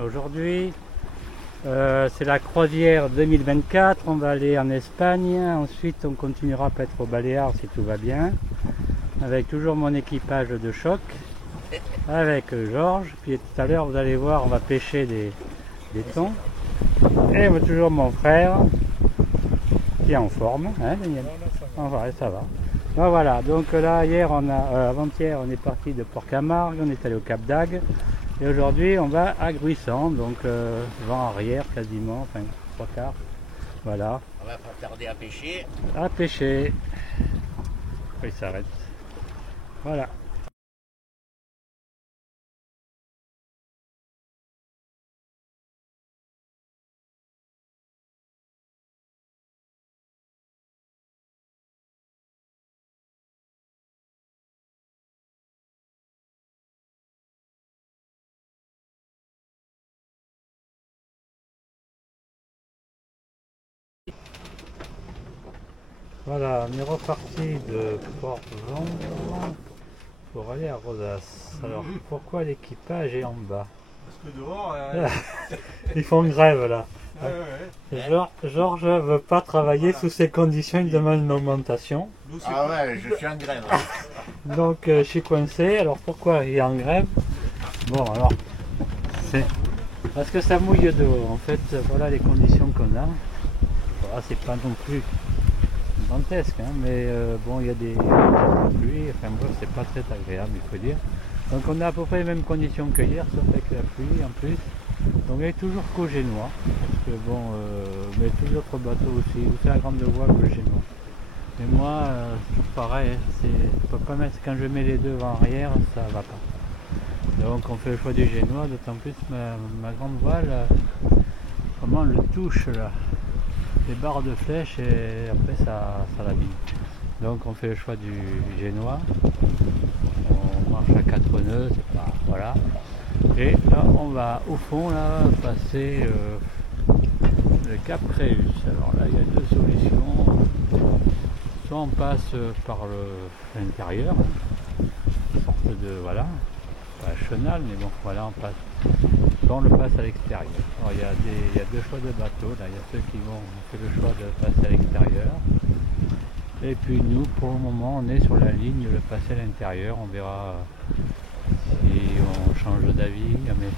Aujourd'hui, c'est la croisière 2024. On va aller en Espagne. Ensuite, on continuera peut-être aux Baléares si tout va bien. Avec toujours mon équipage de choc. Avec Georges. Puis tout à l'heure, vous allez voir, on va pêcher des thons. Et toujours mon frère qui est en forme. Hein, Daniel? Enfin, ça va. Ben voilà, donc là, avant-hier, on est parti de Port-Camargue, on est allé au Cap d'Agde. Et aujourd'hui, on va à Gruissan, donc vent arrière quasiment, enfin 3/4. Voilà. On va pas tarder à pêcher. À pêcher. Il s'arrête. Voilà. Voilà, on est reparti de Port-Vendres pour aller à Rosas. Alors, pourquoi l'équipage est en bas? Parce que dehors, Ils font grève là. ouais. Georges ne veut pas travailler sous ces conditions, il demande une augmentation. Ah ouais, je suis en grève. Donc je suis coincé. Alors pourquoi il est en grève? Bon alors, c'est parce que ça mouille dehors. En fait, voilà les conditions qu'on a. Voilà, c'est pas non plus dantesque, hein, mais bon, il y a des pluies. Enfin bref, c'est pas très agréable, il faut dire. Donc on a à peu près les mêmes conditions que hier, sauf avec la pluie en plus. Donc il est toujours qu'au Génois, parce que bon, mais tous les autres bateaux aussi, c'est la grande voile ou le Génois. Mais moi, c'est toujours pareil, je peux pas mettre, quand je mets les deux en arrière, ça va pas. Donc on fait le choix du Génois, d'autant plus ma grande voile, comment on le touche là, les barres de flèche et après ça l'abîme. Donc on fait le choix du Génois, on marche à 4 nœuds, c'est pas, voilà. Et là on va au fond là passer le Cap Créus. Alors là il y a deux solutions. Soit on passe par l'intérieur, une sorte de, voilà, pas chenal, mais bon, voilà, on passe. Soit on le passe à l'extérieur. Alors il y a deux choix de bateaux, là, il y a ceux qui vont faire le choix de passer à l'extérieur. Et puis nous, pour le moment, on est sur la ligne de passer à l'intérieur, on verra si on change d'avis, mais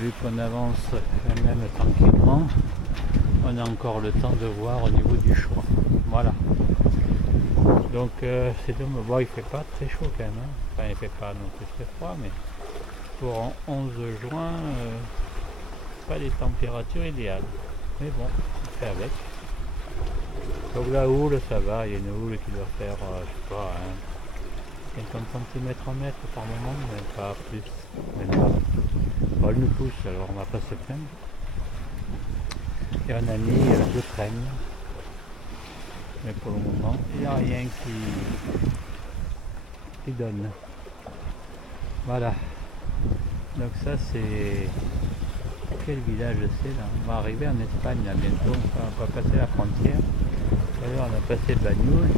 vu qu'on avance quand même tranquillement, on a encore le temps de voir au niveau du choix. Voilà. Donc c'est dommage. Bon, il fait pas très chaud quand même. Hein. Enfin, il fait pas non plus très froid, mais pour un 11 juin, pas des températures idéales. Mais bon, on fait avec. Donc la houle, ça va. Il y a une houle qui doit faire, je sais pas, 50 cm en mètre par moment, mais pas plus. Mais non. Bon, elle nous pousse, alors on va pas se plaindre. Et on a mis deux traînes. Mais pour le moment, il n'y a rien qui donne. Voilà. Donc ça c'est... Quel village c'est là? On va arriver en Espagne là bientôt. On va passer la frontière. D'ailleurs on a passé Bagnoul.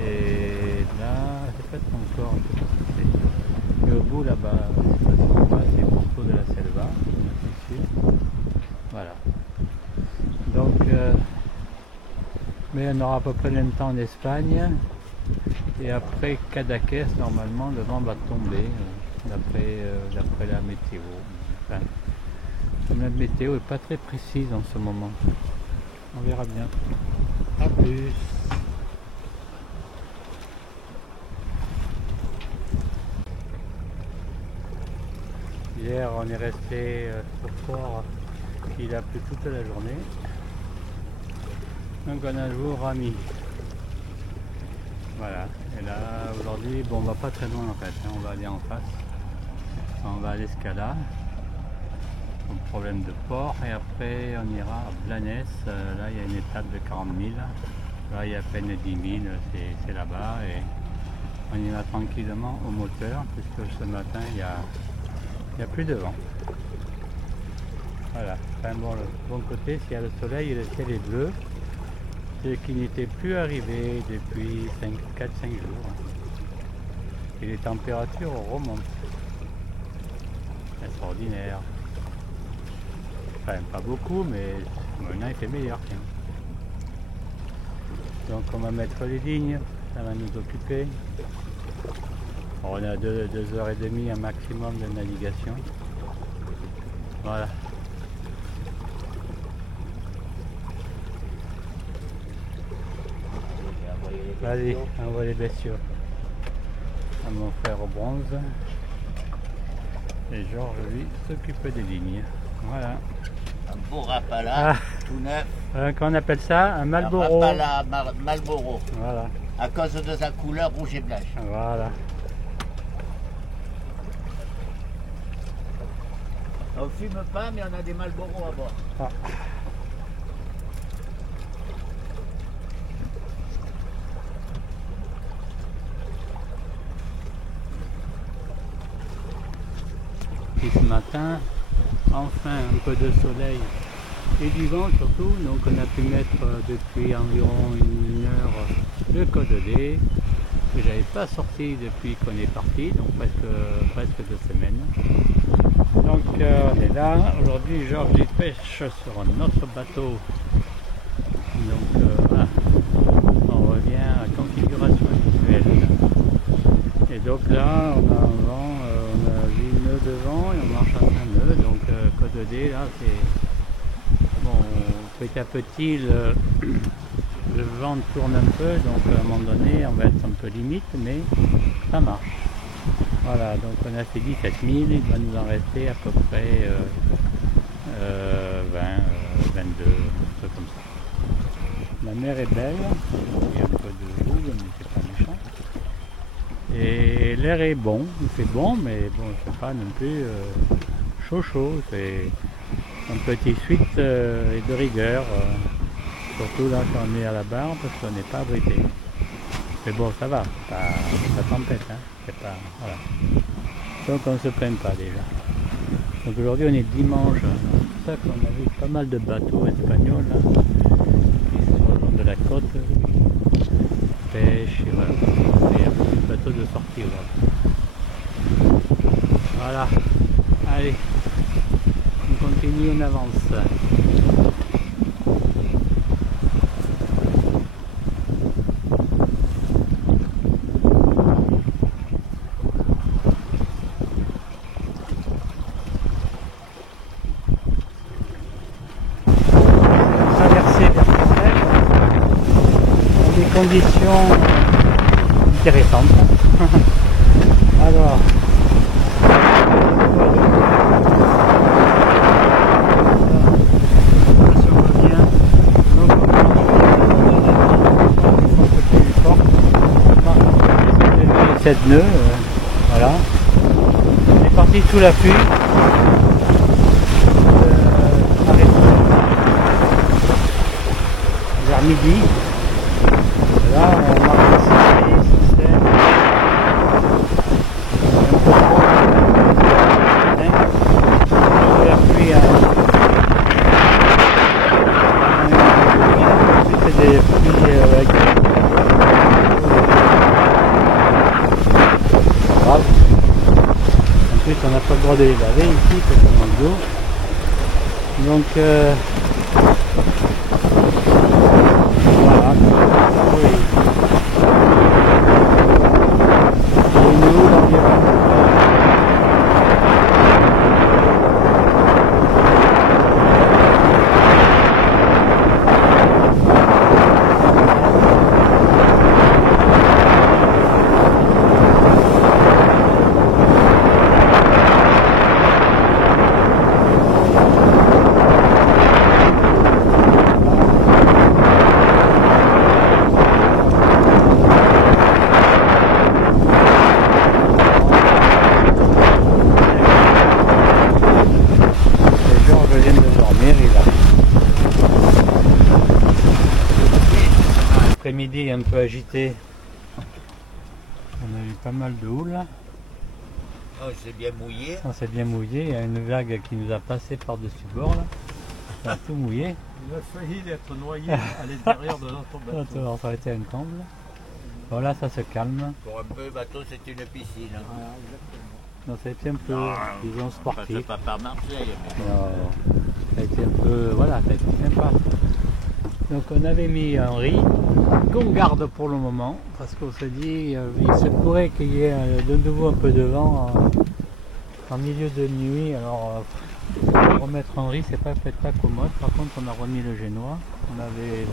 Et là, c'est pas encore, je sais pas si c'est. Et au bout là-bas, c'est pas trop bas, c'est Porto de la Selva, c'est sûr. Voilà. Donc... mais on aura à peu près le même temps en Espagne et après Cadaqués normalement le vent va tomber d'après la météo. Enfin, comme la météo n'est pas très précise en ce moment, on verra bien. A plus. Hier on est resté au port, il a plu toute la journée. Donc on a un jour remis. Voilà. Et là aujourd'hui, bon on va pas très loin en fait, hein. On va aller en face. On va à l'Escala. Problème de port. Et après on ira à Blanes. Là il y a une étape de 40 000. Là il y a à peine 10 000, c'est là-bas. Et on y va tranquillement au moteur, puisque ce matin il y a plus de vent. Voilà. Enfin bon, le bon côté, s'il y a le soleil et le ciel est bleu. Ce qui n'était plus arrivé depuis 4-5 jours. Et les températures remontent. extraordinaire. Enfin, pas beaucoup, mais maintenant il fait meilleur. Tiens. Donc on va mettre les lignes, ça va nous occuper. On a 2h30 un maximum de navigation. Voilà. Vas-y, envoie les bestiaux à mon frère au bronze. Et Georges, lui, s'occupe des lignes. Voilà. Un beau Rapala, Ah. tout neuf. Qu'on appelle ça un Marlboro. Un Rapala Marlboro, Voilà, à cause de sa couleur rouge et blanche. voilà. On fume pas, mais on a des Marlboro à bord. Ah. Et ce matin, enfin un peu de soleil et du vent surtout, donc on a pu mettre depuis environ 1 heure le code D que j'avais pas sorti depuis qu'on est parti, donc presque 2 semaines. Donc on est là, aujourd'hui Georges il pêche sur notre bateau, donc voilà, on revient à la configuration actuelle. Et donc là on a un vent, on a 8 nœuds de vent et on marche à 5 nœuds, donc code D là c'est bon, petit à petit le vent tourne un peu, donc à un moment donné on va être un peu limite, mais ça marche. Voilà, donc on a fait 17 000, il va nous en rester à peu près 20, 22, un truc comme ça. La mer est belle, il y a un peu de houle, mais c'est pas méchant. Et l'air est bon, il fait bon, mais bon, c'est pas non plus chaud, c'est un petit suite et de rigueur, surtout là quand on est à la barre, parce qu'on n'est pas abrité. Mais bon, ça va, ça tempête, hein, c'est pas, voilà. Donc on ne se plaint pas déjà. Donc aujourd'hui on est dimanche, c'est pour ça qu'on a vu pas mal de bateaux espagnols là, qui sont le long de la côte, pêche et voilà. Et un petit bateau de sortie aujourd'hui. Voilà, allez, on continue, on avance. Conditions intéressantes. Alors, ça va bien. Donc, on plus fort. 7 nœuds, voilà. On est parti sous la pluie. Vers midi. Là, on marche ici, système. La pluie, c'est des pluies avec grave. En plus, on n'a pas le droit de les laver ici parce qu'on manque d'eau. Donc, voilà. Oui. Après-midi un peu agité, on a eu pas mal de houle là. Oh, c'est bien mouillé. On s'est bien mouillé, il y a une vague qui nous a passé par-dessus bord là, ça a tout mouillé. Il a failli être noyé à l'intérieur de notre bateau. Alors, ça a été un comble. Bon là ça se calme. Pour un peu, bateau, c'est une piscine. Voilà, exactement. Non, ça a été un peu, disons, Enfin, sportif. c'est pas par Marseille, mais Non, ça a été un peu, voilà, ça a été sympa. Donc on avait mis Henri, qu'on garde pour le moment, parce qu'on s'est dit, il se pourrait qu'il y ait de nouveau un peu de vent en milieu de nuit. Alors remettre Henri, c'est pas peut-être pas commode. Par contre, on a remis le génois, on avait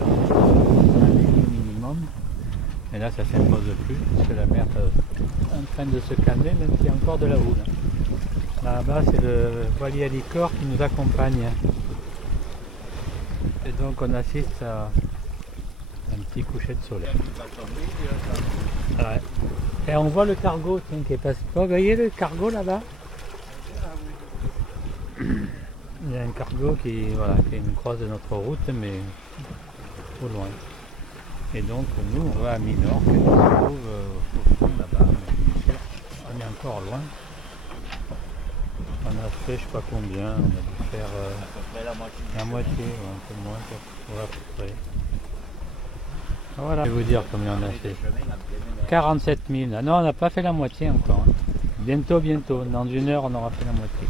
mis le minimum. Et là, ça ne s'impose plus, parce que la mer est en train de se calmer, même s'il y a encore de la houle. Là-bas, c'est le voilier à licorne qui nous accompagne. Et donc, on assiste à un petit coucher de soleil. Ouais. Et on voit le cargo tiens, qui est passé. Vous voyez le cargo là-bas? Il y a un cargo qui, voilà, qui croise notre route, mais trop loin. Et donc nous on va à Minorque, qui se trouve au fond là-bas, on est encore loin. On a fait je sais pas combien, on a dû faire à peu près la moitié. la moitié, ou un peu moins, à peu près. Voilà, je vais vous dire combien on a fait. 47 000, ah non on n'a pas fait la moitié encore. Hein. Bientôt, dans une heure on aura fait la moitié.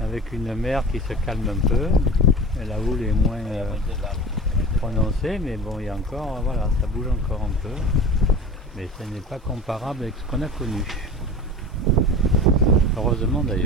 Avec une mer qui se calme un peu, et la houle est moins prononcée, mais bon, il y a encore, voilà, ça bouge encore un peu, mais ce n'est pas comparable avec ce qu'on a connu. Heureusement d'ailleurs.